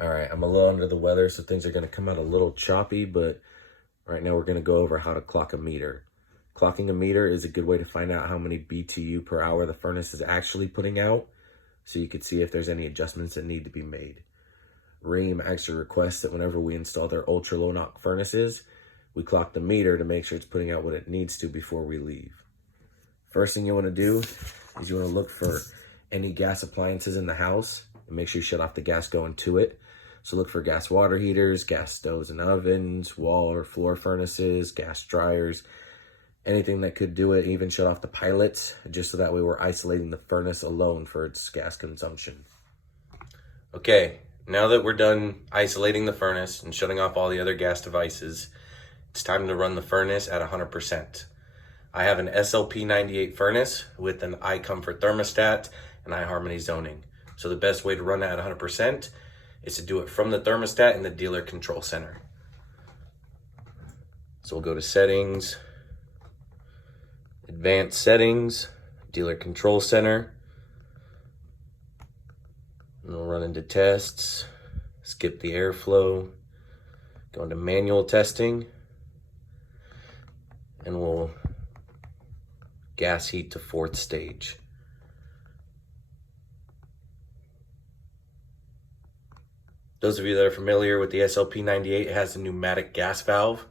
All right, I'm a little under the weather, so things are going to come out a little choppy, but right now we're going to go over how to clock a meter. Clocking a meter is a good way to find out how many BTU per hour the furnace is actually putting out, so you can see if there's any adjustments that need to be made. Rheem actually requests that whenever we install their ultra low knock furnaces, we clock the meter to make sure it's putting out what it needs to before we leave. First thing you want to do is you want to look for any gas appliances in the house and make sure you shut off the gas going to it. So look for gas water heaters, gas stoves and ovens, wall or floor furnaces, gas dryers, anything that could do it. Even shut off the pilots, just so that way we're isolating the furnace alone for its gas consumption. Okay, now that we're done isolating the furnace and shutting off all the other gas devices, it's time to run the furnace at 100%. I have an SLP98 furnace with an iComfort thermostat and iHarmony zoning. So the best way to run that at 100% is to do it from the thermostat in the dealer control center. So we'll go to settings, advanced settings, dealer control center. And we'll run into tests, skip the airflow, go into manual testing, and we'll gas heat to 4th stage. Those of you that are familiar with the SLP98, it has a pneumatic gas valve.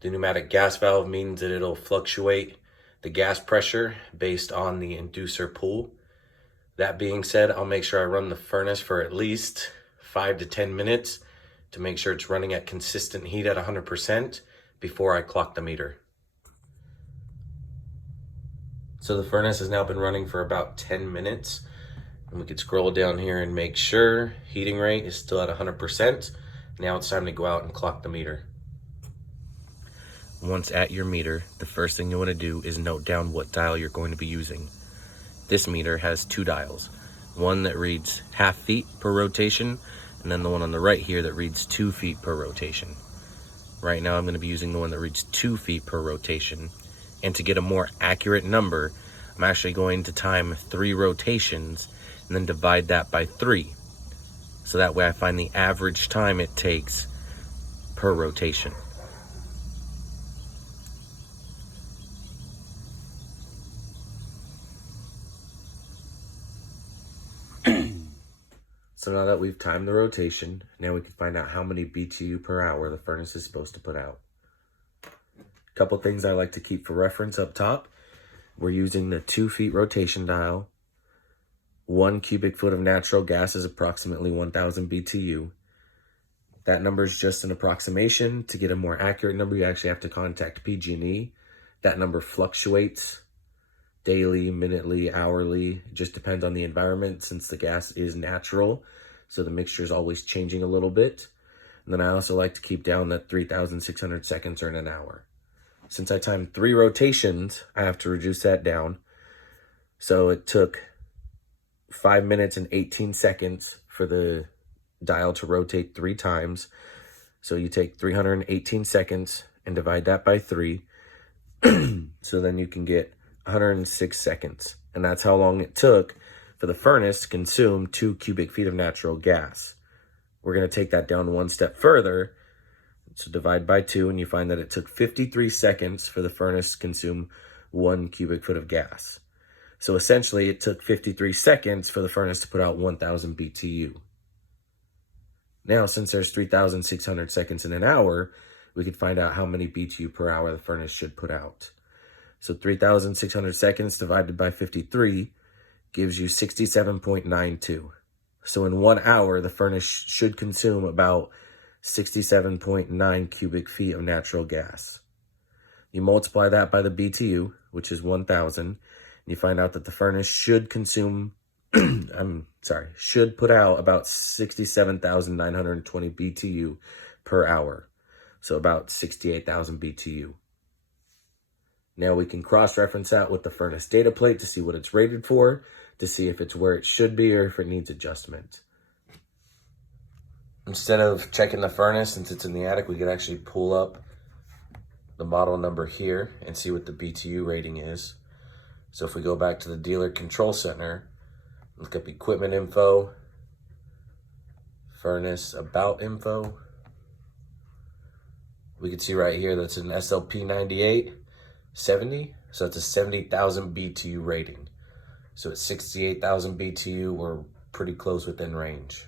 The pneumatic gas valve means that it'll fluctuate the gas pressure based on the inducer pull. That being said, I'll make sure I run the furnace for at least 5 to 10 minutes to make sure it's running at consistent heat at 100% before I clock the meter. So the furnace has now been running for about 10 minutes. And we could scroll down here and make sure heating rate is still at 100%. Now it's time to go out and clock the meter. Once at your meter, the first thing you want to do is note down what dial you're going to be using. This meter has 2 dials, one that reads half feet per rotation, and then the one on the right here that reads 2 feet per rotation. Right now I'm going to be using the one that reads 2 feet per rotation, and to get a more accurate number, I'm actually going to time 3 rotations and then divide that by 3. So that way I find the average time it takes per rotation. So now that we've timed the rotation, now we can find out how many BTU per hour the furnace is supposed to put out. A couple things I like to keep for reference up top. We're using the 2 feet rotation dial. 1 cubic foot of natural gas is approximately 1,000 BTU. That number is just an approximation. To get a more accurate number, you actually have to contact PG&E. That number fluctuates daily, minutely, hourly. It just depends on the environment since the gas is natural. So the mixture is always changing a little bit. And then I also like to keep down that 3,600 seconds or in an hour. Since I timed 3 rotations, I have to reduce that down. So it took 5 minutes and 18 seconds for the dial to rotate 3 times. So you take 318 seconds and divide that by 3. So then you can get 106 seconds. And that's how long it took for the furnace to consume 2 cubic feet of natural gas. We're going to take that down one step further. So divide by 2 and you find that it took 53 seconds for the furnace to consume 1 cubic foot of gas. So essentially it took 53 seconds for the furnace to put out 1,000 BTU. Now, since there's 3,600 seconds in an hour, we could find out how many BTU per hour the furnace should put out. So 3,600 seconds divided by 53 gives you 67.92. So in 1 hour, the furnace should consume about 67.9 cubic feet of natural gas. You multiply that by the BTU, which is 1,000, and you find out that the furnace should consume, should put out about 67,920 BTU per hour. So about 68,000 BTU. Now we can cross-reference that with the furnace data plate to see what it's rated for, to see if it's where it should be or if it needs adjustment. Instead of checking the furnace, since it's in the attic, we could actually pull up the model number here and see what the BTU rating is. So if we go back to the dealer control center, look up equipment info, furnace about info. We can see right here that's an SLP 98 70, so that's a 70,000 BTU rating. So at 68,000 BTU, we're pretty close within range.